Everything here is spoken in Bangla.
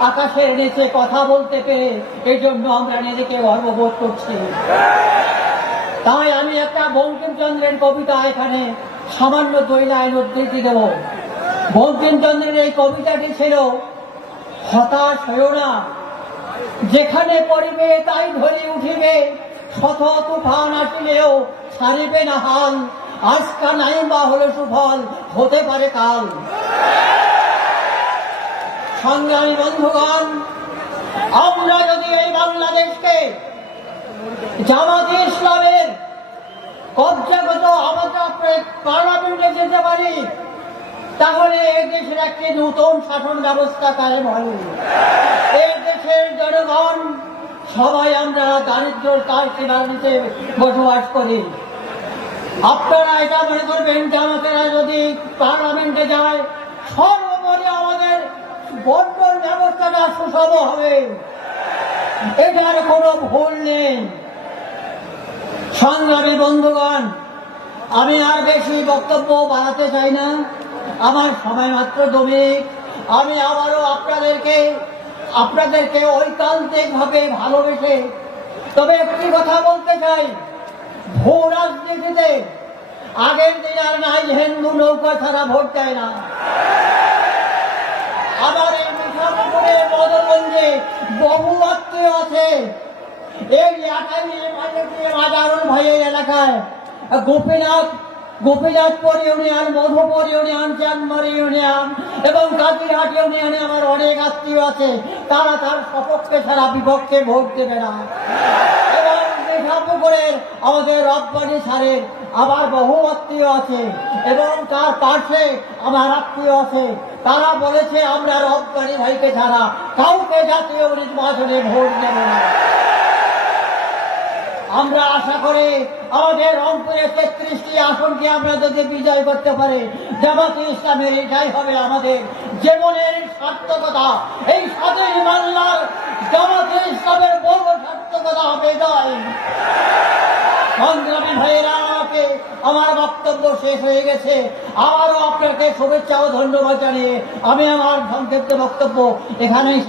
আকাশের নিচে কথা বলতে পেরে এই জন্য আমরা নিজেকে গর্ববোধ করছি। তাই আমি একটা বঙ্কিমচন্দ্রের কবিতা এখানে সামান্য দুই লাইন উদ্ধৃতি দেব। বঙ্কিমচন্দ্রের এই কবিতাটি ছিল, হতাশ হয়েও না। যেখানে পড়িবে তাই ধরে উঠিবে। শত তুফান আসিলেও ছাড়িবে না হাল। আজকা নাই বা হলো সুফল, হতে পারে কাল। সংগ্রামী বন্ধুগণ, আমরা যদি এই বাংলাদেশকে জামাত ইসলামের কবজাগত আমাদের যেতে পারি, তাহলে এই দেশের একটি নতুন শাসন ব্যবস্থা কায়েম হবে এই দেশের জনগণ, সবাই আমরা দারিদ্র তার সীমার নিচে বসবাস করি। আপনারা এটা মনে করবেন, জামাতেরা যদি পার্লামেন্টে যায় সর্বোপরি আমাদের বন্টন সুষম হবে। এটার কোনো ভুল নেই। সংগ্রামী বন্ধুগণ, আমি আর বেশি বক্তব্য বাড়াতে চাই না। আমার সময় মাত্র দমে আমি আবারও আপনাদেরকে আপনাদেরকে ঐকান্তিক ভাবে ভালোবেসে তবে একটি কথা বলতে চাই। ভূ রাজনীতিতে আগের দিন আর নাই, হিন্দু নৌকা ছাড়া ভোট দেয় না আমার এই মুসাফিরে মদনগঞ্জে বহু আত্মীয় আছে এই এলাকায়। এলাকায় Gopinath Gopinathpur union Madhupur union Chandmari union এবং কাজিরহাট ইউনিয়নে আমার অনেক আত্মীয় আছে। তারা তার সপক্ষে ছাড়া বিপক্ষে ভোট দেবে না। এবং আমাদের রব্বানি সারের আবার বহু আত্মীয় আছে এবং তার পাশে আমার আত্মীয় আছে। তারা বলেছে, আমরা রব্বানি ভাইকে ছাড়া কাউকে জাতীয় নির্বাচনে ভোট দেব না। আমরা আশা করি আমাদের রংপুরের তেত্রিশটি আসনকে আমরা যদি বিজয় করতে পারি, জামাত ইসলামের এটাই হবে আমাদের জীবনের সার্থকতা। এই স্বাধীন বাংলার জামাত ইসলামের বড় সার্থকতা হবে এটাই সংগ্রামী ভাইয়েরা আমাকে আমার বক্তব্য শেষ হয়ে গেছে। আবারও আপনাকে শুভেচ্ছা ও ধন্যবাদ জানিয়ে আমি আমার সংক্ষিপ্ত বক্তব্য এখানেই